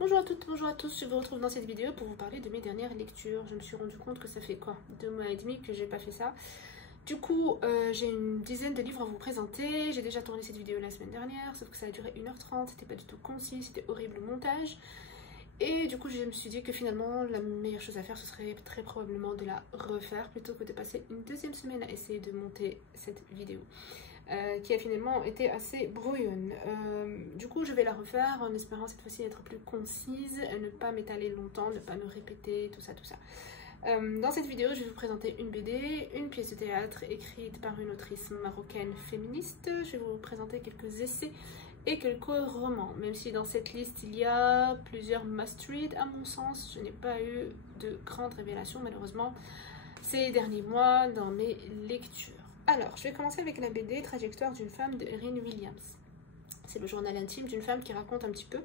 Bonjour à toutes, bonjour à tous, je vous retrouve dans cette vidéo pour vous parler de mes dernières lectures. Je me suis rendu compte que ça fait quoi, 2 mois et demi que j'ai pas fait ça. Du coup, j'ai une dizaine de livres à vous présenter. J'ai déjà tourné cette vidéo la semaine dernière, sauf que ça a duré 1h30, c'était pas du tout concis, c'était horrible le montage. Et du coup, je me suis dit que finalement, la meilleure chose à faire, ce serait très probablement de la refaire plutôt que de passer une deuxième semaine à essayer de monter cette vidéo. Qui a finalement été assez brouillonne. Du coup, je vais la refaire en espérant cette fois-ci être plus concise, ne pas m'étaler longtemps, ne pas me répéter, tout ça, tout ça. Dans cette vidéo, je vais vous présenter une BD, une pièce de théâtre écrite par une autrice marocaine féministe. Je vais vous présenter quelques essais et quelques romans, même si dans cette liste il y a plusieurs must-read à mon sens. Je n'ai pas eu de grandes révélations malheureusement ces derniers mois dans mes lectures. Alors, je vais commencer avec la BD Trajectoire d'une femme de Erin Williams. C'est le journal intime d'une femme qui raconte un petit peu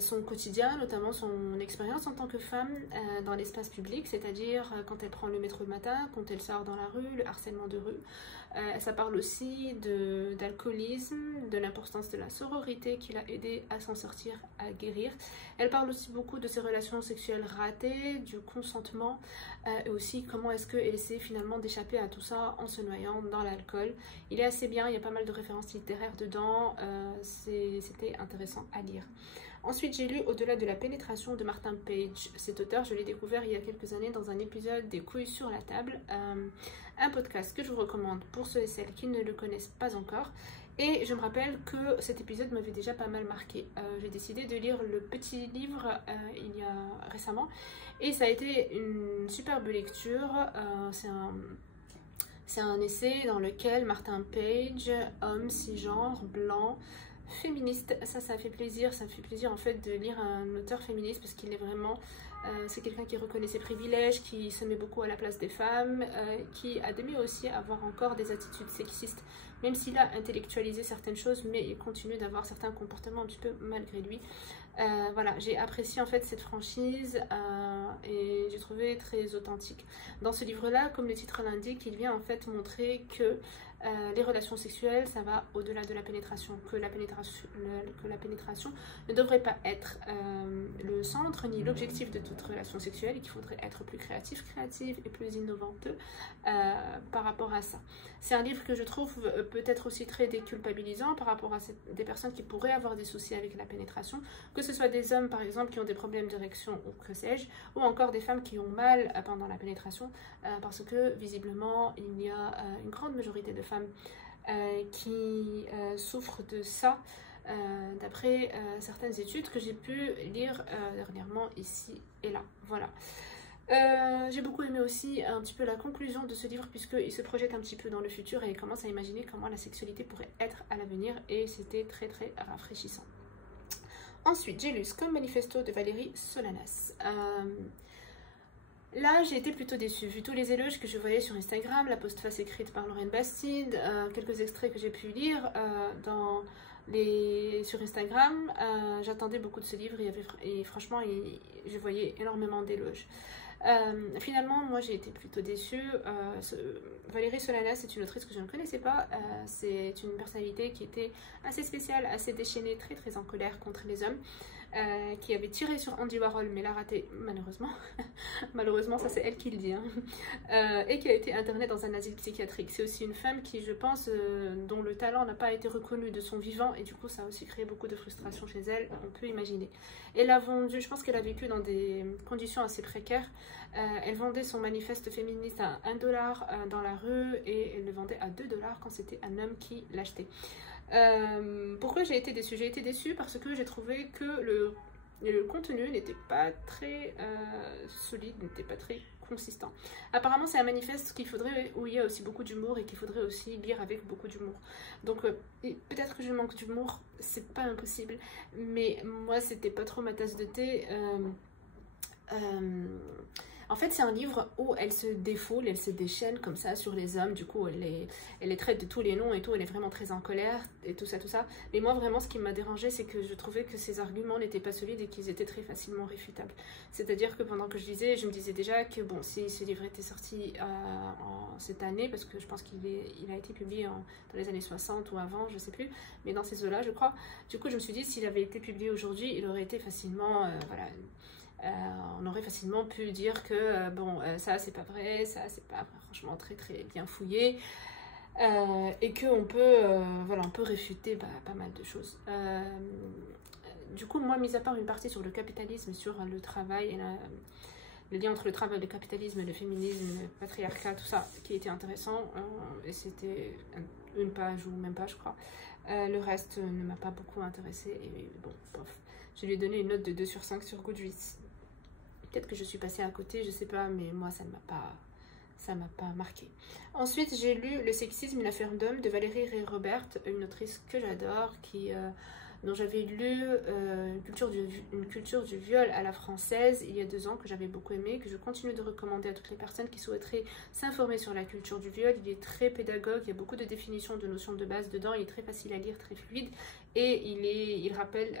son quotidien, notamment son expérience en tant que femme dans l'espace public, c'est-à-dire quand elle prend le métro le matin, quand elle sort dans la rue, le harcèlement de rue. Ça parle aussi d'alcoolisme, de l'importance de la sororité qui l'a aidé à s'en sortir, à guérir. Elle parle aussi beaucoup de ses relations sexuelles ratées, du consentement et aussi comment est-ce qu'elle essaie finalement d'échapper à tout ça en se noyant dans l'alcool. Il est assez bien, il y a pas mal de références littéraires dedans, c'était intéressant à lire. Ensuite, j'ai lu Au-delà de la pénétration de Martin Page. Cet auteur, je l'ai découvert il y a quelques années dans un épisode des Couilles sur la table, un podcast que je vous recommande pour ceux et celles qui ne le connaissent pas encore. Et je me rappelle que cet épisode m'avait déjà pas mal marqué. J'ai décidé de lire le petit livre il y a récemment et ça a été une superbe lecture. C'est un essai dans lequel Martin Page, homme cisgenre, blanc, féministe, ça fait plaisir en fait de lire un auteur féministe parce qu'il est vraiment, c'est quelqu'un qui reconnaît ses privilèges, qui se met beaucoup à la place des femmes, qui a aimé aussi avoir encore des attitudes sexistes, même s'il a intellectualisé certaines choses, mais il continue d'avoir certains comportements un petit peu malgré lui. Voilà, j'ai apprécié en fait cette franchise et j'ai trouvé très authentique. Dans ce livre-là, comme le titre l'indique, il vient en fait montrer que les relations sexuelles, ça va au-delà de la pénétration, que la pénétration ne devrait pas être le centre ni l'objectif de toute relation sexuelle et qu'il faudrait être plus créative et plus innovante par rapport à ça. C'est un livre que je trouve peut-être aussi très déculpabilisant par rapport à des personnes qui pourraient avoir des soucis avec la pénétration, que ce soit des hommes par exemple qui ont des problèmes d'érection ou que sais-je, ou encore des femmes qui ont mal pendant la pénétration parce que visiblement il y a une grande majorité de femmes qui souffrent de ça d'après certaines études que j'ai pu lire dernièrement ici et là. Voilà. J'ai beaucoup aimé aussi un petit peu la conclusion de ce livre puisqu'il se projette un petit peu dans le futur et il commence à imaginer comment la sexualité pourrait être à l'avenir et c'était très très rafraîchissant. Ensuite, j'ai lu Scum Manifesto de Valérie Solanas. Là, j'ai été plutôt déçue, vu tous les éloges que je voyais sur Instagram, la postface écrite par Lorraine Bastide, quelques extraits que j'ai pu lire sur Instagram. J'attendais beaucoup de ce livre et franchement, je voyais énormément d'éloges. Finalement, moi j'ai été plutôt déçue. Valérie Solanas, c'est une autrice que je ne connaissais pas. C'est une personnalité qui était assez spéciale, assez déchaînée, très très en colère contre les hommes. Qui avait tiré sur Andy Warhol mais l'a raté malheureusement. Malheureusement, ça c'est elle qui le dit, hein. Et qui a été internée dans un asile psychiatrique. C'est aussi une femme qui, je pense, dont le talent n'a pas été reconnu de son vivant et du coup ça a aussi créé beaucoup de frustration chez elle, on peut imaginer. Elle a vendu, je pense qu'elle a vécu dans des conditions assez précaires. Elle vendait son manifeste féministe à 1 dollar dans la rue et elle le vendait à 2 dollars quand c'était un homme qui l'achetait. Pourquoi j'ai été déçue? J'ai été déçue parce que j'ai trouvé que le contenu n'était pas très solide, n'était pas très consistant. Apparemment c'est un manifeste où il y a aussi beaucoup d'humour et qu'il faudrait aussi lire avec beaucoup d'humour. Donc peut-être que je manque d'humour, c'est pas impossible, mais moi c'était pas trop ma tasse de thé. En fait, c'est un livre où elle se défoule, elle se déchaîne comme ça sur les hommes. Du coup, elle les traite de tous les noms et tout. Elle est vraiment très en colère et tout ça, tout ça. Mais moi, vraiment, ce qui m'a dérangé, c'est que je trouvais que ses arguments n'étaient pas solides et qu'ils étaient très facilement réfutables. C'est-à-dire que pendant que je lisais, je me disais déjà que, bon, si ce livre était sorti en cette année, parce que je pense qu'il a été publié dans les années 60 ou avant, je sais plus, mais dans ces eaux-là, je crois. Du coup, je me suis dit, s'il avait été publié aujourd'hui, il aurait été facilement, voilà... on aurait facilement pu dire que bon, ça c'est pas vrai, ça c'est pas franchement très très bien fouillé, et qu'on peut, voilà, on peut réfuter pas mal de choses. Du coup, moi, mis à part une partie sur le capitalisme, sur le travail, et le lien entre le travail, le capitalisme, le féminisme, le patriarcat, tout ça, qui était intéressant, et c'était une page ou même pas, je crois. Le reste ne m'a pas beaucoup intéressé, et bon, bof. Je lui ai donné une note de 2 sur 5 sur Goodreads. Peut-être que je suis passée à côté, je sais pas, mais moi ça m'a pas marqué. Ensuite, j'ai lu Le sexisme, une affaire d'homme de Valérie Ray Robert, une autrice que j'adore, dont j'avais lu une culture du viol à la française il y a 2 ans, que j'avais beaucoup aimé, que je continue de recommander à toutes les personnes qui souhaiteraient s'informer sur la culture du viol. Il est très pédagogue, il y a beaucoup de définitions, de notions de base dedans, il est très facile à lire, très fluide, et il rappelle,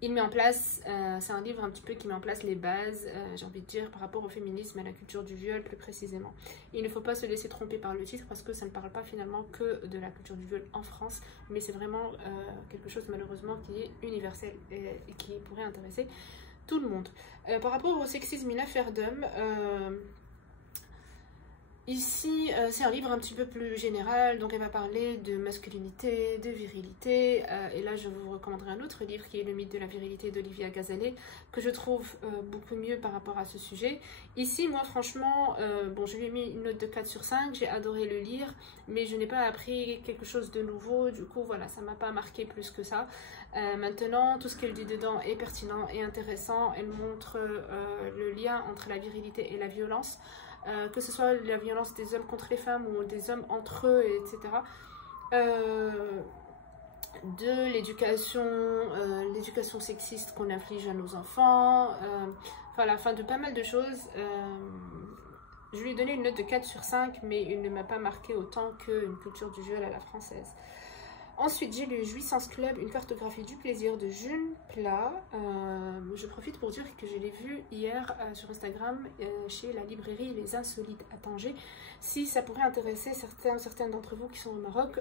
il met en place, c'est un livre un petit peu qui met en place les bases, j'ai envie de dire, par rapport au féminisme et à la culture du viol plus précisément. Il ne faut pas se laisser tromper par le titre parce que ça ne parle pas finalement que de la culture du viol en France, mais c'est vraiment quelque chose malheureusement qui est universel et qui pourrait intéresser tout le monde. Par rapport au sexisme, une affaire d'homme, ici, c'est un livre un petit peu plus général, donc elle va parler de masculinité, de virilité, et là je vous recommanderai un autre livre qui est Le mythe de la virilité d'Olivia Gazalet, que je trouve beaucoup mieux par rapport à ce sujet. Ici, moi franchement, bon, je lui ai mis une note de 4 sur 5, j'ai adoré le lire, mais je n'ai pas appris quelque chose de nouveau, du coup voilà, ça m'a pas marqué plus que ça. Maintenant, tout ce qu'elle dit dedans est pertinent et intéressant, elle montre le lien entre la virilité et la violence. Que ce soit la violence des hommes contre les femmes ou des hommes entre eux, etc. De l'éducation sexiste qu'on inflige à nos enfants, voilà, enfin de pas mal de choses. Je lui ai donné une note de 4 sur 5, mais il ne m'a pas marqué autant qu'une culture du viol à la française. Ensuite, j'ai lu Jouissance Club, une cartographie du plaisir de June Plat. Je profite pour dire que je l'ai vu hier sur Instagram chez la librairie Les Insolites à Tanger. Si ça pourrait intéresser certains d'entre vous qui sont au Maroc,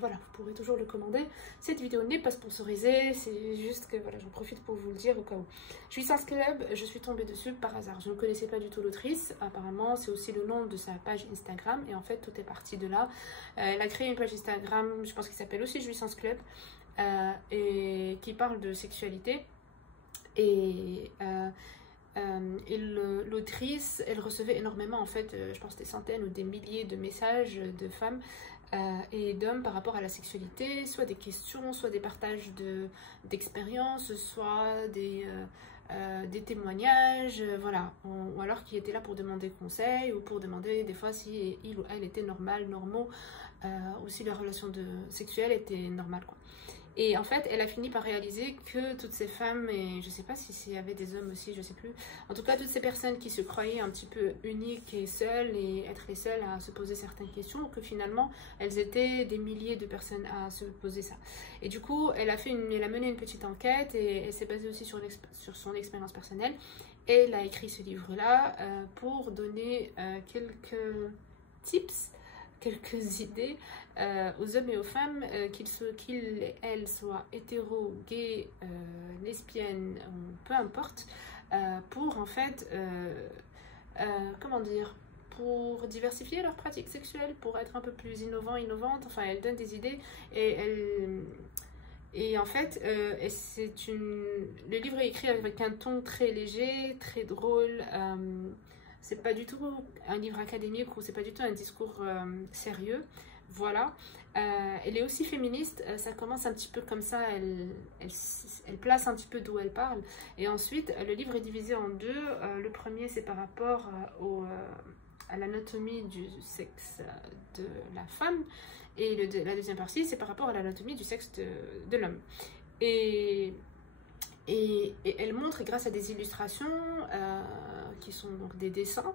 voilà, vous pourrez toujours le commander. Cette vidéo n'est pas sponsorisée, c'est juste que voilà, j'en profite pour vous le dire au cas où. Jouissance Club, je suis tombée dessus par hasard. Je ne connaissais pas du tout l'autrice. Apparemment, c'est aussi le nom de sa page Instagram et en fait, tout est parti de là. Elle a créé une page Instagram, je pense qu'il s'appelle aussi Jouissance Club, et qui parle de sexualité. Et l'autrice, elle recevait énormément, en fait, je pense des centaines ou des milliers de messages de femmes et d'hommes par rapport à la sexualité, soit des questions, soit des partages d'expériences, soit des témoignages, voilà, ou alors qui étaient là pour demander conseil ou pour demander des fois si il ou elle était normaux, ou si leur relation sexuelle était normale, quoi. Et en fait, elle a fini par réaliser que toutes ces femmes, et je sais pas si s'il y avait des hommes aussi, je sais plus, en tout cas toutes ces personnes qui se croyaient un petit peu uniques et seules, et être les seules à se poser certaines questions, que finalement, elles étaient des milliers de personnes à se poser ça. Et du coup, elle a mené une petite enquête, et elle s'est basée aussi sur son expérience personnelle, et elle a écrit ce livre-là pour donner quelques tips, quelques idées aux hommes et aux femmes, qu'elles soient hétéros, gays, lesbiennes, peu importe, pour en fait, comment dire, pour diversifier leurs pratiques sexuelles, pour être un peu plus innovantes, enfin elle donne des idées et en fait, le livre est écrit avec un ton très léger, très drôle. C'est pas du tout un livre académique ou c'est pas du tout un discours sérieux. Voilà. Elle est aussi féministe. Ça commence un petit peu comme ça. Elle place un petit peu d'où elle parle. Et ensuite, le livre est divisé en deux. Le premier, c'est par rapport à l'anatomie du sexe de la femme. Et la deuxième partie, c'est par rapport à l'anatomie du sexe de l'homme. Et Et elle montre, grâce à des illustrations qui sont donc des dessins,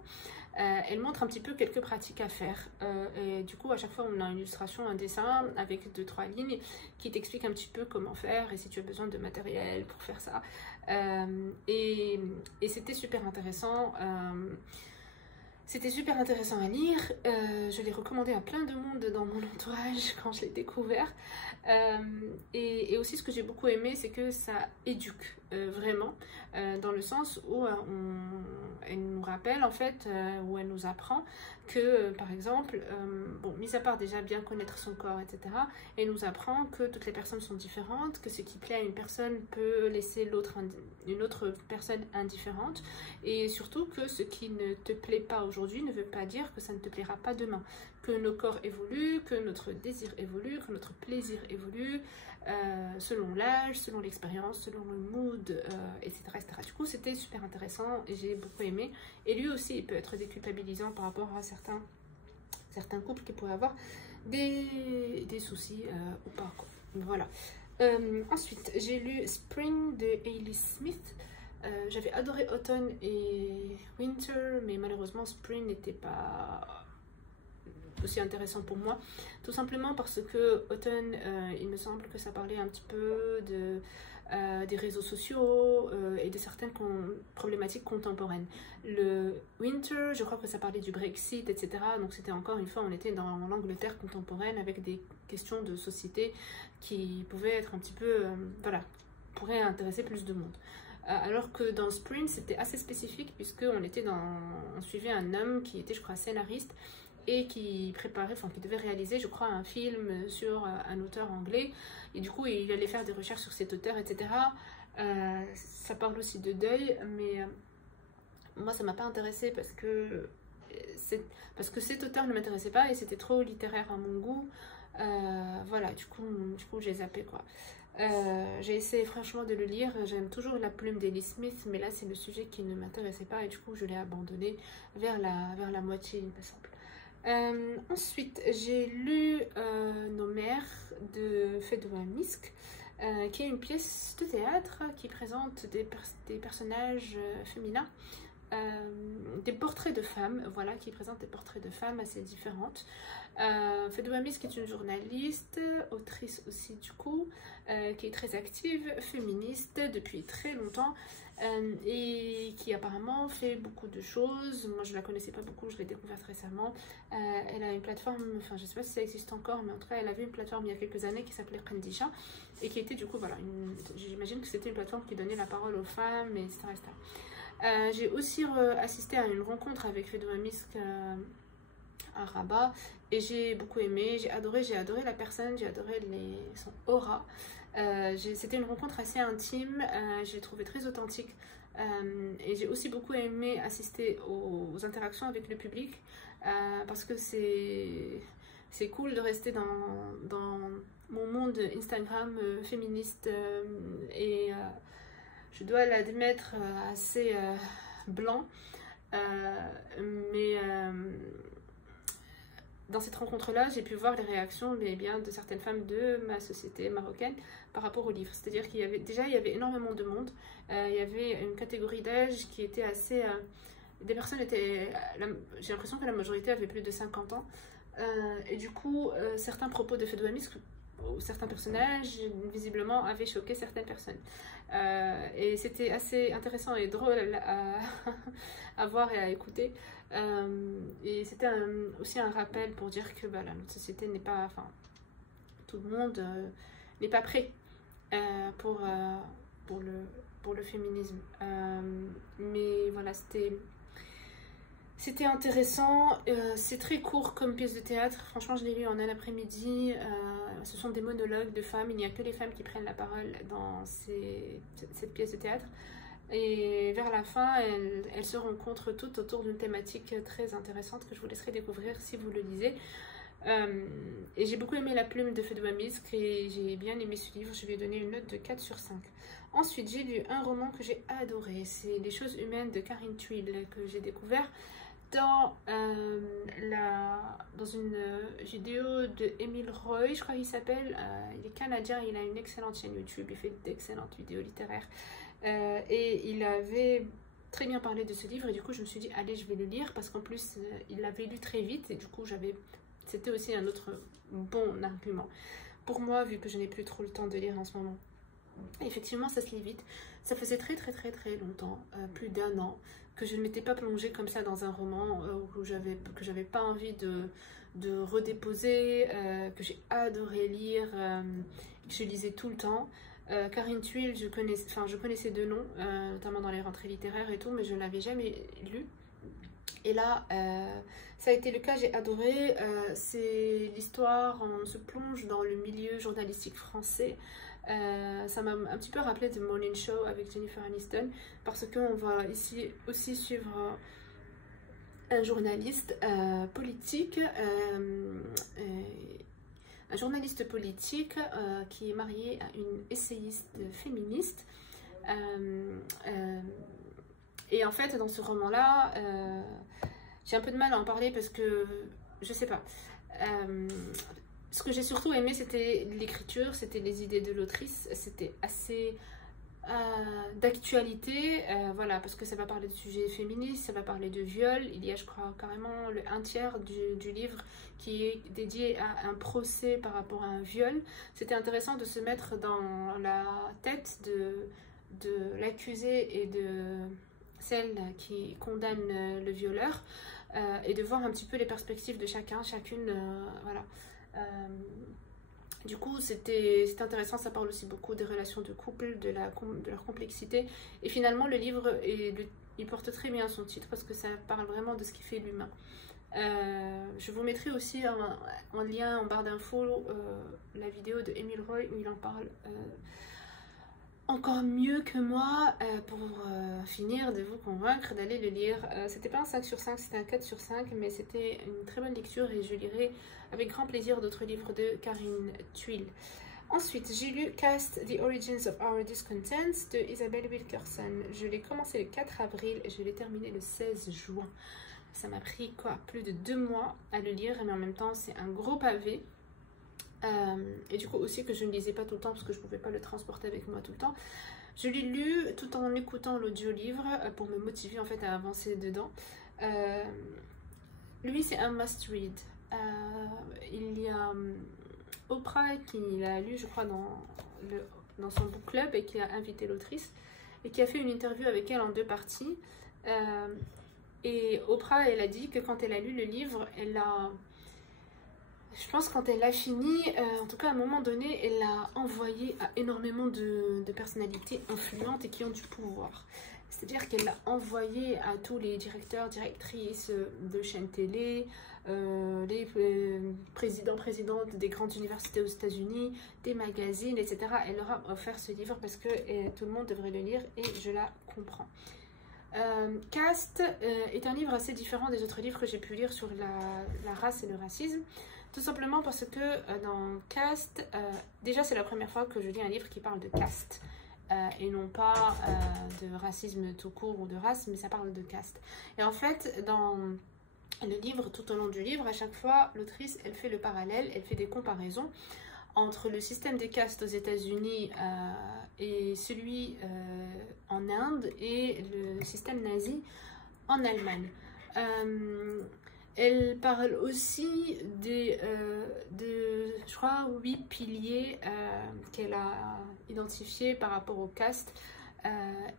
elle montre un petit peu quelques pratiques à faire. Et du coup, à chaque fois, on a une illustration, un dessin avec 2-3 lignes qui t'explique un petit peu comment faire et si tu as besoin de matériel pour faire ça. Et c'était super intéressant. C'était super intéressant à lire. Je l'ai recommandé à plein de monde dans mon entourage quand je l'ai découvert. Et aussi, ce que j'ai beaucoup aimé, c'est que ça éduque vraiment, dans le sens où elle nous rappelle, en fait, où elle nous apprend que, par exemple, bon, mis à part déjà bien connaître son corps, etc., elle nous apprend que toutes les personnes sont différentes, que ce qui plaît à une personne peut laisser une autre personne indifférente, et surtout que ce qui ne te plaît pas aujourd'hui ne veut pas dire que ça ne te plaira pas demain, que nos corps évoluent, que notre désir évolue, que notre plaisir évolue, selon l'âge, selon l'expérience, selon le mood, etc., etc. Du coup, c'était super intéressant et j'ai beaucoup aimé. Et lui aussi, il peut être déculpabilisant par rapport à certains couples qui pourraient avoir des soucis ou pas, quoi. Voilà. Ensuite, j'ai lu Spring de Hayley Smith. J'avais adoré Autumn et Winter, mais malheureusement Spring n'était pas aussi intéressant pour moi, tout simplement parce que Autumn, il me semble que ça parlait un petit peu des réseaux sociaux et de certaines problématiques contemporaines. Le Winter, je crois que ça parlait du Brexit, etc. Donc c'était encore une fois, on était dans l'Angleterre contemporaine avec des questions de société qui pouvaient être un petit peu, voilà, pourraient intéresser plus de monde. Alors que dans Spring, c'était assez spécifique puisqu'on suivait un homme qui était, je crois, scénariste et qui préparait, enfin qui devait réaliser, je crois, un film sur un auteur anglais. Et du coup, il allait faire des recherches sur cet auteur, etc. Ça parle aussi de deuil, mais moi, ça m'a pas intéressée parce que cet auteur ne m'intéressait pas et c'était trop littéraire à mon goût. Voilà, du coup, j'ai zappé, quoi. J'ai essayé franchement de le lire, j'aime toujours la plume d'Hayley Smith, mais là c'est le sujet qui ne m'intéressait pas et du coup je l'ai abandonné vers la moitié, il me semble. Ensuite, j'ai lu Nos mères de Fedwa Misk, qui est une pièce de théâtre qui présente des personnages féminins, des portraits de femmes, voilà, qui présentent des portraits de femmes assez différentes. Fedwa Misk est une journaliste, autrice aussi du coup, qui est très active, féministe depuis très longtemps, et qui apparemment fait beaucoup de choses. Moi je la connaissais pas beaucoup, je l'ai découverte récemment. Elle a une plateforme, enfin je sais pas si ça existe encore, mais en tout cas elle avait une plateforme il y a quelques années qui s'appelait Prendisha et qui était du coup, voilà, j'imagine que c'était une plateforme qui donnait la parole aux femmes, etc., etc. J'ai aussi assisté à une rencontre avec Fedwa Misk à Rabat et j'ai beaucoup aimé, j'ai adoré la personne, j'ai adoré son aura. C'était une rencontre assez intime, j'ai trouvé très authentique, et j'ai aussi beaucoup aimé assister aux interactions avec le public, parce que c'est cool de rester dans mon monde Instagram féministe et je dois l'admettre assez blanc, mais dans cette rencontre-là, j'ai pu voir les réactions de certaines femmes de ma société marocaine par rapport au livre. C'est-à-dire qu'il y avait énormément de monde. Il y avait une catégorie d'âge qui était assez... des personnes étaient... J'ai l'impression que la majorité avait plus de 50 ans. Et du coup, certains propos de Fedwa Misk, ou certains personnages, visiblement, avaient choqué certaines personnes. Et c'était assez intéressant et drôle à voir et à écouter. Et c'était aussi un rappel pour dire que voilà, notre société n'est pas, enfin, tout le monde n'est pas prêt pour le féminisme. Mais voilà, c'était intéressant. C'est très court comme pièce de théâtre. Franchement, je l'ai lu en un après-midi. Ce sont des monologues de femmes. Il n'y a que les femmes qui prennent la parole dans cette pièce de théâtre. Et vers la fin, elles se rencontrent toutes autour d'une thématique très intéressante que je vous laisserai découvrir si vous le lisez. Et j'ai beaucoup aimé la plume de Fedwa Misk et j'ai bien aimé ce livre. Je lui ai donné une note de 4 sur 5. Ensuite, j'ai lu un roman que j'ai adoré. C'est Les choses humaines de Karine Thuil que j'ai découvert dans, dans une vidéo de Émile Roy, je crois qu'il s'appelle. Il est canadien, il a une excellente chaîne YouTube, il fait d'excellentes vidéos littéraires. Et il avait très bien parlé de ce livre et du coup je me suis dit allez, je vais le lire parce qu'en plus il l'avait lu très vite et du coup c'était aussi un autre bon argument pour moi vu que je n'ai plus trop le temps de lire en ce moment. Et effectivement ça se lit vite, ça faisait très longtemps, plus d'1 an que je ne m'étais pas plongée comme ça dans un roman que j'avais pas envie de redéposer, que j'ai adoré lire, que je lisais tout le temps. Karine Thuil, je connaissais de nom, notamment dans les rentrées littéraires et tout, mais je ne l'avais jamais lu. Et là, ça a été le cas, j'ai adoré. C'est l'histoire, on se plonge dans le milieu journalistique français. Ça m'a un petit peu rappelé The Morning Show avec Jennifer Aniston, parce qu'on va ici aussi suivre un journaliste politique, qui est marié à une essayiste féministe. Et en fait, dans ce roman-là, j'ai un peu de mal à en parler parce que, je sais pas. Ce que j'ai surtout aimé, c'était l'écriture, c'était les idées de l'autrice, c'était assez d'actualité, voilà, parce que ça va parler de sujets féministes, ça va parler de viol. Il y a, je crois, carrément un tiers du livre qui est dédié à un procès par rapport à un viol. C'était intéressant de se mettre dans la tête de l'accusé et de celle qui condamne le violeur, et de voir un petit peu les perspectives de chacune, voilà. Du coup, c'était intéressant, ça parle aussi beaucoup des relations de couple, de leur complexité. Et finalement, le livre, il porte très bien son titre parce que ça parle vraiment de ce qui fait l'humain. Je vous mettrai aussi en lien en barre d'infos la vidéo de Émile Roy où il en parle encore mieux que moi pour finir de vous convaincre d'aller le lire. C'était pas un 5 sur 5, c'était un 4 sur 5, mais c'était une très bonne lecture et je lirai avec grand plaisir d'autres livres de Karine Thuil. Ensuite, j'ai lu Caste, The Origins of Our Discontents de Isabelle Wilkerson. Je l'ai commencé le 4 avril et je l'ai terminé le 16 juin. Ça m'a pris quoi, plus de 2 mois à le lire, mais en même temps c'est un gros pavé. Et du coup aussi que je ne lisais pas tout le temps parce que je ne pouvais pas le transporter avec moi tout le temps. Je l'ai lu tout en écoutant l'audio-livre pour me motiver en fait à avancer dedans. Lui c'est un must-read. Il y a Oprah qui l'a lu je crois dans son book club et qui a invité l'autrice et qui a fait une interview avec elle en 2 parties. Et Oprah elle a dit que quand elle a lu le livre, je pense quand elle a fini, en tout cas à un moment donné, elle l'a envoyé à énormément de personnalités influentes et qui ont du pouvoir. C'est-à-dire qu'elle l'a envoyé à tous les directeurs, directrices de chaînes télé, les présidentes des grandes universités aux États-Unis, des magazines, etc. Elle leur a offert ce livre parce que tout le monde devrait le lire et je la comprends. Caste est un livre assez différent des autres livres que j'ai pu lire sur la race et le racisme. Tout simplement parce que dans Caste, déjà c'est la première fois que je lis un livre qui parle de caste et non pas de racisme tout court ou de race, mais ça parle de caste. Et en fait, dans le livre, tout au long du livre, à chaque fois, l'autrice, elle fait le parallèle, elle fait des comparaisons entre le système des castes aux États-Unis et celui en Inde et le système nazi en Allemagne. Elle parle aussi de, je crois, 8 piliers qu'elle a identifiés par rapport aux castes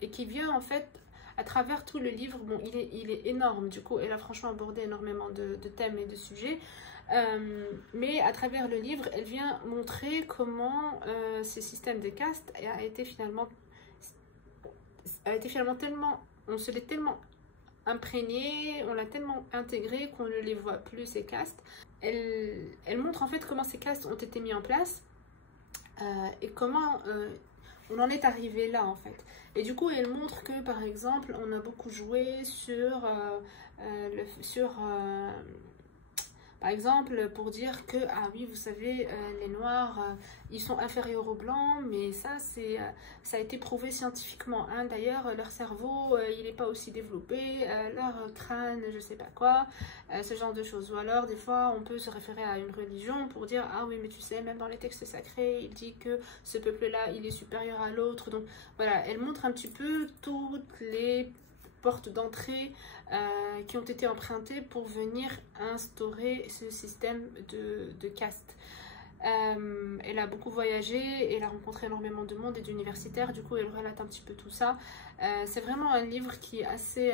et qui vient en fait à travers tout le livre. Bon, il est énorme, du coup, elle a franchement abordé énormément de thèmes et de sujets. Mais à travers le livre, elle vient montrer comment ce système de castes a été finalement tellement, on se l'est tellement imprégné, on l'a tellement intégré qu'on ne les voit plus, ces castes. Elle montre en fait comment ces castes ont été mis en place et comment on en est arrivé là en fait. Et du coup elle montre que par exemple on a beaucoup joué sur Par exemple, pour dire que, ah oui, vous savez, les noirs, ils sont inférieurs aux blancs, mais ça a été prouvé scientifiquement. Hein. D'ailleurs, leur cerveau, il n'est pas aussi développé, leur crâne, je sais pas quoi, ce genre de choses. Ou alors, des fois, on peut se référer à une religion pour dire, ah oui, mais tu sais, même dans les textes sacrés, il dit que ce peuple-là, il est supérieur à l'autre. Donc voilà, elle montre un petit peu toutes les portes d'entrée qui ont été empruntées pour venir instaurer ce système de caste. Elle a beaucoup voyagé, elle a rencontré énormément de monde et d'universitaires, du coup elle relate un petit peu tout ça. C'est vraiment un livre qui est assez...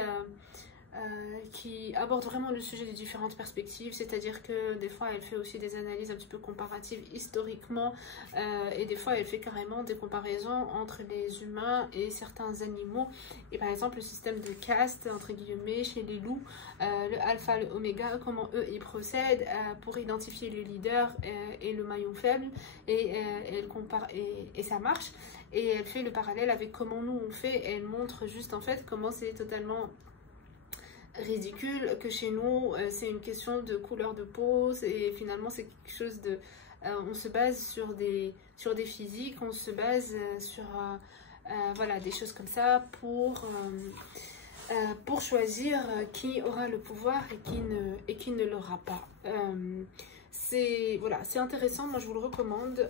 qui aborde vraiment le sujet des différentes perspectives, c'est-à-dire que des fois elle fait aussi des analyses un petit peu comparatives historiquement et des fois elle fait carrément des comparaisons entre les humains et certains animaux, et par exemple le système de caste entre guillemets chez les loups, le alpha, le oméga, comment eux ils procèdent pour identifier le leader et le maillon faible, et elle compare et ça marche, et elle fait le parallèle avec comment nous on fait, et elle montre juste en fait comment c'est totalement ridicule que chez nous c'est une question de couleur de peau, et finalement c'est quelque chose de on se base sur des physiques, on se base sur voilà, des choses comme ça pour choisir qui aura le pouvoir et qui ne l'aura pas. C'est voilà, c'est intéressant, moi je vous le recommande.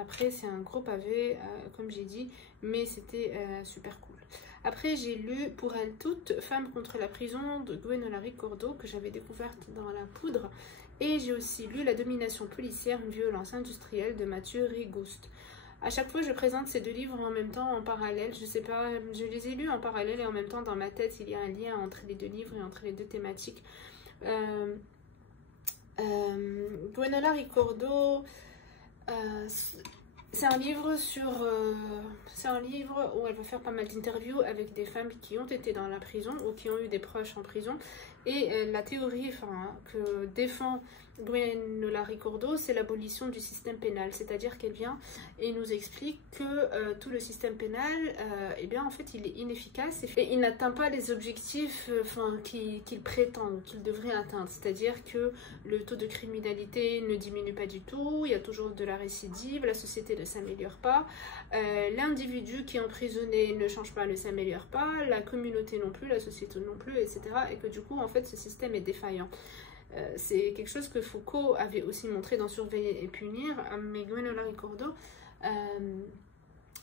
Après c'est un gros pavé comme j'ai dit, mais c'était super cool. Après, j'ai lu Pour elles toutes, Femmes contre la prison de Gwenola Ricordo, que j'avais découverte dans La Poudre. Et j'ai aussi lu La domination policière, une violence industrielle de Mathieu Rigouste. À chaque fois, je présente ces deux livres en même temps, en parallèle. Je sais pas, je les ai lus en parallèle et en même temps, dans ma tête, il y a un lien entre les deux livres et entre les deux thématiques. Gwenola Ricordo... c'est un livre où elle va faire pas mal d'interviews avec des femmes qui ont été dans la prison ou qui ont eu des proches en prison. Et la théorie que défend Gwenola Ricordo, c'est l'abolition du système pénal. C'est-à-dire qu'elle vient et nous explique que tout le système pénal, eh bien, en fait, il est inefficace et il n'atteint pas les objectifs qu'il prétend ou qu'il devrait atteindre. C'est-à-dire que le taux de criminalité ne diminue pas du tout, il y a toujours de la récidive, la société ne s'améliore pas, l'individu qui est emprisonné ne change pas, ne s'améliore pas, la communauté non plus, la société non plus, etc. Et que du coup, en fait, ce système est défaillant. C'est quelque chose que Foucault avait aussi montré dans Surveiller et punir, mais Gwenola Ricordo,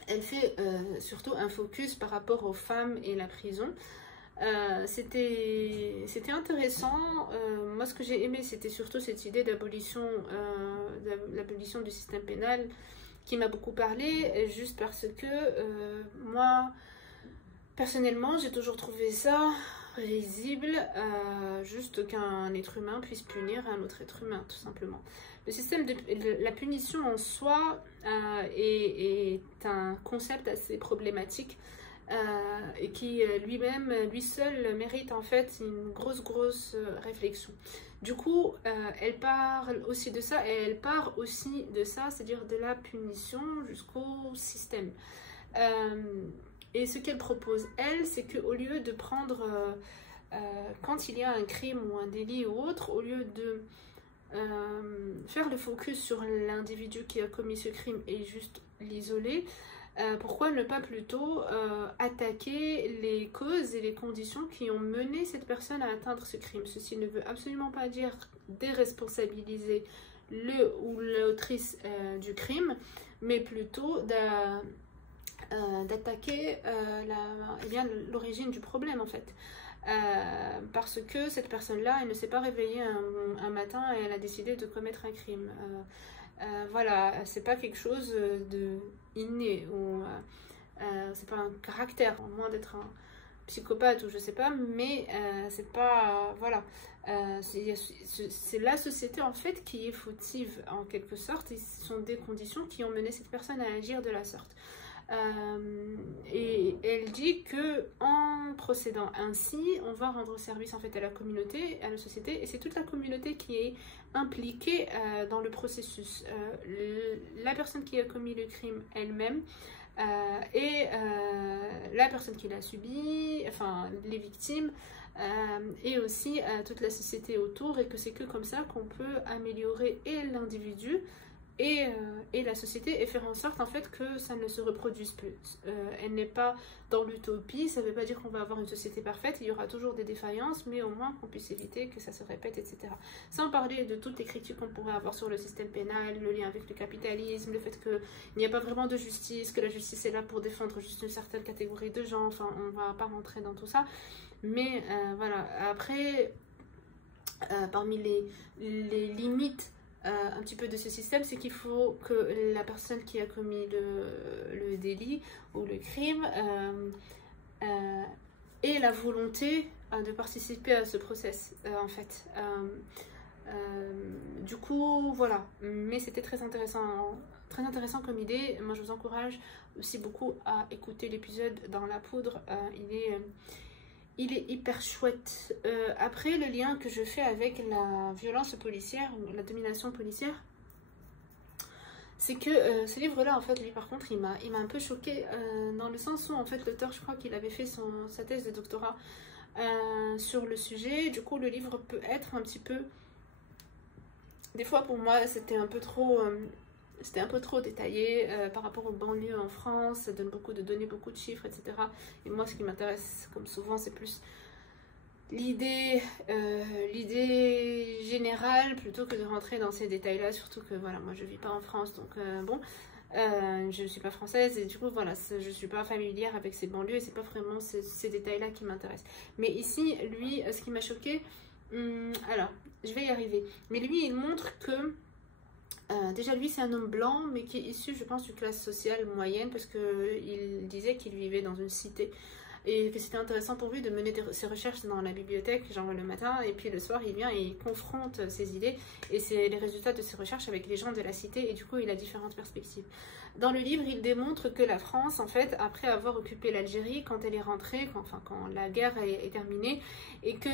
elle fait surtout un focus par rapport aux femmes et la prison. C'était intéressant. Moi, ce que j'ai aimé, c'était surtout cette idée d'abolition du système pénal qui m'a beaucoup parlé, juste parce que moi, personnellement, j'ai toujours trouvé ça risible, juste qu'un être humain puisse punir un autre être humain, tout simplement. Le système de la punition en soi est un concept assez problématique et qui lui seul mérite en fait une grosse réflexion. Du coup, elle parle aussi de ça, et elle part aussi de ça, c'est-à-dire de la punition jusqu'au système. Et ce qu'elle propose, elle, c'est qu'au lieu de prendre, quand il y a un crime ou un délit ou autre, au lieu de faire le focus sur l'individu qui a commis ce crime et juste l'isoler, pourquoi ne pas plutôt attaquer les causes et les conditions qui ont mené cette personne à atteindre ce crime. Ceci ne veut absolument pas dire déresponsabiliser le ou l'autrice du crime, mais plutôt d'attaquer l'origine du problème en fait. Parce que cette personne-là, elle ne s'est pas réveillée un matin et elle a décidé de commettre un crime. Voilà, c'est pas quelque chose de inné ou c'est pas un caractère, à moins d'être un psychopathe ou je sais pas, mais c'est pas voilà, c'est la société en fait qui est fautive en quelque sorte, et ce sont des conditions qui ont mené cette personne à agir de la sorte. Et elle dit que en procédant ainsi, on va rendre service en fait à la communauté, à la société, et c'est toute la communauté qui est impliquée dans le processus. La personne qui a commis le crime elle-même, la personne qui l'a subi, enfin les victimes, et aussi toute la société autour, et que c'est que comme ça qu'on peut améliorer et l'individu et la société, et faire en sorte en fait que ça ne se reproduise plus. Elle n'est pas dans l'utopie, ça ne veut pas dire qu'on va avoir une société parfaite, il y aura toujours des défaillances, mais au moins qu'on puisse éviter que ça se répète, etc. Sans parler de toutes les critiques qu'on pourrait avoir sur le système pénal, le lien avec le capitalisme, le fait qu'il n'y a pas vraiment de justice, que la justice est là pour défendre juste une certaine catégorie de gens, enfin on ne va pas rentrer dans tout ça. Mais voilà, après, parmi les limites un petit peu de ce système, c'est qu'il faut que la personne qui a commis le délit ou le crime ait la volonté de participer à ce process, en fait. Du coup, voilà. Mais c'était très intéressant comme idée. Moi, je vous encourage aussi beaucoup à écouter l'épisode dans la poudre. Il est hyper chouette. Après, le lien que je fais avec la violence policière, ou la domination policière, c'est que ce livre-là, en fait, lui, par contre, il m'a un peu choquée, dans le sens où, en fait, l'auteur, je crois qu'il avait fait sa thèse de doctorat sur le sujet. Du coup, le livre peut être un petit peu... Des fois, pour moi, c'était un peu trop détaillé par rapport aux banlieues en France. Ça donne beaucoup de données, beaucoup de chiffres, etc. Et moi, ce qui m'intéresse, comme souvent, c'est plus l'idée générale plutôt que de rentrer dans ces détails-là. Surtout que, voilà, moi, je vis pas en France, donc bon, je suis pas française et du coup, voilà, je suis pas familière avec ces banlieues et c'est pas vraiment ces détails-là qui m'intéressent. Mais ici, lui, ce qui m'a choquée, alors, je vais y arriver. Mais lui, il montre que déjà, lui, c'est un homme blanc, mais qui est issu, je pense, d'une classe sociale moyenne, parce qu'il disait qu'il vivait dans une cité. Et que c'était intéressant pour lui de mener ses recherches dans la bibliothèque, genre le matin, et puis le soir, il vient et il confronte ses idées, et c'est les résultats de ses recherches avec les gens de la cité, et du coup, il a différentes perspectives. Dans le livre, il démontre que la France, en fait, après avoir occupé l'Algérie, quand elle est rentrée, quand la guerre est terminée, et que,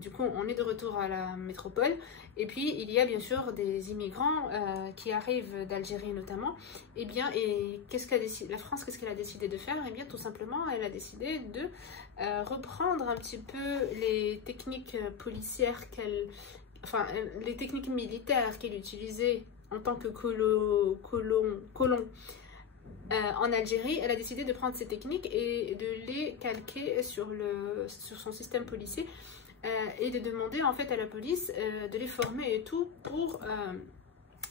du coup, on est de retour à la métropole, et puis, il y a bien sûr des immigrants qui arrivent d'Algérie notamment. Et bien, et la France, qu'est-ce qu'elle a décidé de faire? Eh bien, tout simplement, elle a décidé de reprendre un petit peu les techniques policières les techniques militaires qu'elle utilisait en tant que colon en Algérie. Elle a décidé de prendre ces techniques et de les calquer sur son système policier. Et de demander en fait à la police de les former et tout pour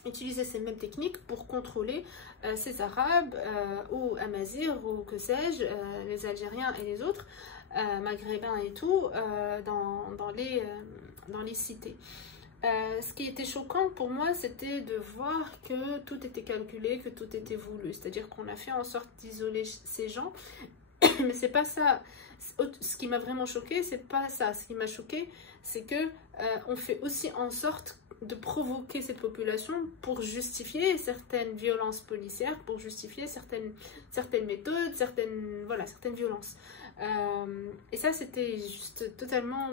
utiliser ces mêmes techniques pour contrôler ces Arabes ou Amazirs ou que sais-je, les Algériens et les autres, Maghrébins et tout, dans les cités. Ce qui était choquant pour moi, c'était de voir que tout était calculé, que tout était voulu. C'est-à-dire qu'on a fait en sorte d'isoler ces gens, mais c'est pas ça. Ce qui m'a vraiment choqué, c'est pas ça. Ce qui m'a choqué, c'est que on fait aussi en sorte de provoquer cette population pour justifier certaines violences policières, pour justifier certaines méthodes, certaines violences. Et ça, c'était juste totalement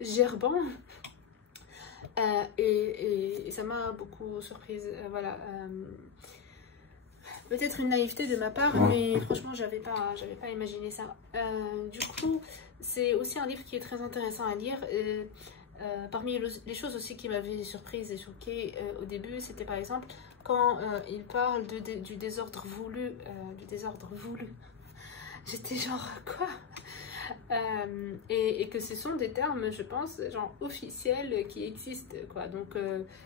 gerbant. Et ça m'a beaucoup surprise. Voilà. Peut-être une naïveté de ma part, mais franchement, j'avais pas imaginé ça. Du coup, c'est aussi un livre qui est très intéressant à lire. Parmi les choses aussi qui m'avaient surprise et choquée au début, c'était par exemple quand il parle du désordre voulu. J'étais genre, quoi? Et que ce sont des termes, je pense, genre officiels qui existent, quoi. Donc,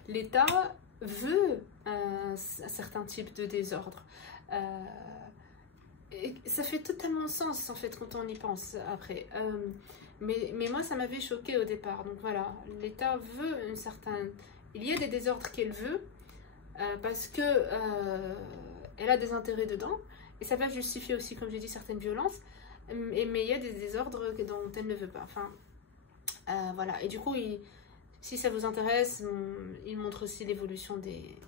l'État veut un certain type de désordre. Et ça fait totalement sens en fait quand on y pense après. Mais moi ça m'avait choqué au départ. Donc voilà, l'État veut il y a des désordres qu'elle veut parce que elle a des intérêts dedans et ça va justifier aussi, comme j'ai dit, certaines violences. Mais il y a des désordres dont elle ne veut pas. Enfin voilà. Et du coup si ça vous intéresse, il montre aussi l'évolution des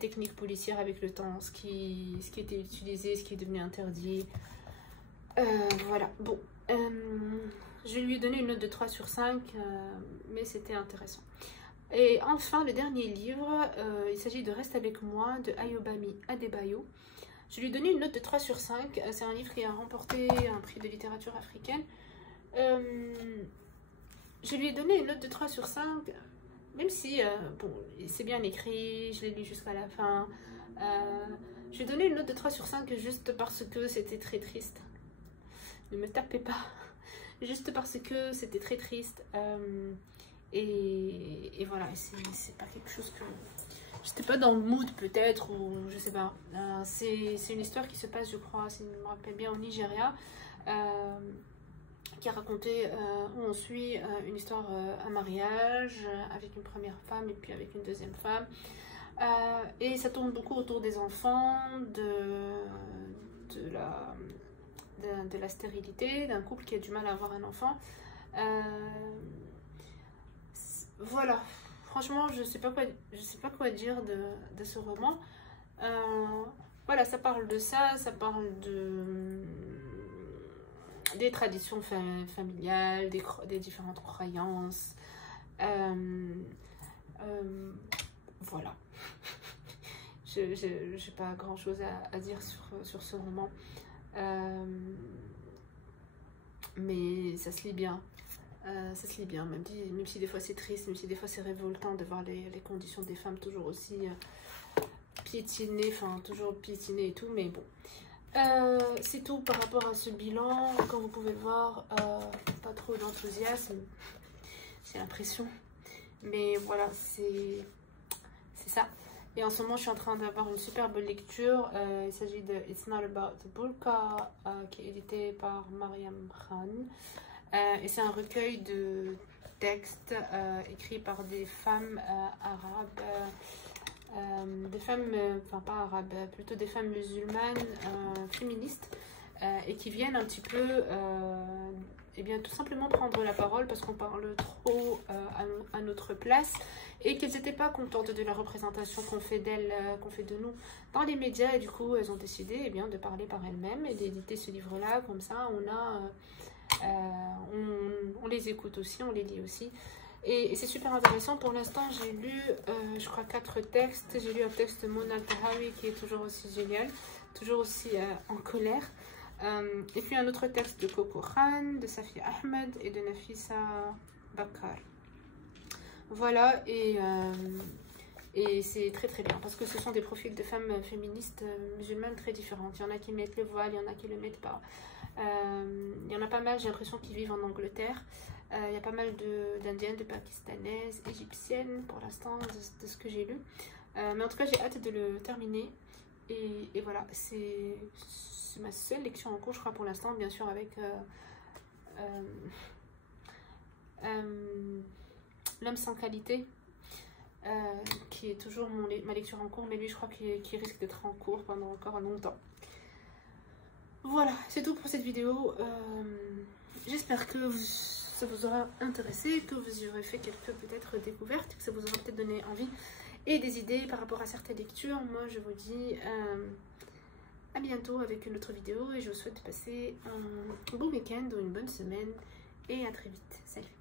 techniques policières avec le temps, ce qui était utilisé, ce qui est devenu interdit. Voilà, bon. Je vais lui donner une note de 3 sur 5, mais c'était intéressant. Et enfin, le dernier livre, il s'agit de Reste avec moi de Ayobami Adebayo. Je lui ai donné une note de 3 sur 5. C'est un livre qui a remporté un prix de littérature africaine. Je lui ai donné une note de 3 sur 5, même si, bon, c'est bien écrit, je l'ai lu jusqu'à la fin. Je lui ai donné une note de 3 sur 5 juste parce que c'était très triste. Ne me tapez pas. Juste parce que c'était très triste. Et voilà, c'est pas quelque chose que... J'étais pas dans le mood peut-être, ou je sais pas. C'est une histoire qui se passe, je crois, si je me rappelle bien, au Nigeria. Qui a raconté où on suit une histoire, un mariage avec une première femme et puis avec une deuxième femme. Et ça tourne beaucoup autour des enfants, de la stérilité, d'un couple qui a du mal à avoir un enfant. Voilà, franchement, je sais pas quoi dire de ce roman. Voilà, ça parle de ça, ça parle des traditions familiales, des différentes croyances. Voilà. J'ai pas grand chose à dire sur ce roman. Mais ça se lit bien. Ça se lit bien, même si des fois c'est triste, même si des fois c'est révoltant de voir les conditions des femmes toujours aussi piétinées, enfin toujours piétinées et tout, mais bon. C'est tout par rapport à ce bilan. Comme vous pouvez le voir, pas trop d'enthousiasme, j'ai l'impression. Mais voilà, c'est ça. Et en ce moment, je suis en train d'avoir une superbe lecture. Il s'agit de It's Not About the Burqa, qui est édité par Mariam Khan. Et c'est un recueil de textes écrits par des femmes arabes, des femmes, enfin pas arabes, plutôt des femmes musulmanes féministes, et qui viennent un petit peu, et bien tout simplement prendre la parole parce qu'on parle trop à notre place, et qu'elles n'étaient pas contentes de la représentation qu'on fait d'elles, qu'on fait de nous dans les médias, et du coup elles ont décidé eh bien, de parler par elles-mêmes et d'éditer ce livre-là. Comme ça on les écoute aussi, on les lit aussi. Et c'est super intéressant. Pour l'instant, j'ai lu, je crois, 4 textes. J'ai lu un texte de Mona Tahawi qui est toujours aussi génial, toujours aussi en colère. Et puis un autre texte de Coco Khan, de Safi Ahmed et de Nafisa Bakar. Voilà, et c'est très très bien parce que ce sont des profils de femmes féministes musulmanes très différentes. Il y en a qui mettent le voile, il y en a qui le mettent pas. Il y en a pas mal, j'ai l'impression, qui vivent en Angleterre. Il y a pas mal d'indiennes, de pakistanaises, égyptiennes pour l'instant, de ce que j'ai lu. Mais en tout cas, j'ai hâte de le terminer. Et voilà, c'est ma seule lecture en cours, je crois, pour l'instant, bien sûr, avec L'homme sans qualité, qui est toujours ma lecture en cours, mais lui, je crois qu'il risque d'être en cours pendant encore longtemps. Voilà, c'est tout pour cette vidéo. J'espère que ça vous aura intéressé, que vous y aurez fait quelques peut-être découvertes, que ça vous aura peut-être donné envie et des idées par rapport à certaines lectures. Moi, je vous dis à bientôt avec une autre vidéo et je vous souhaite de passer un bon week-end ou une bonne semaine et à très vite. Salut!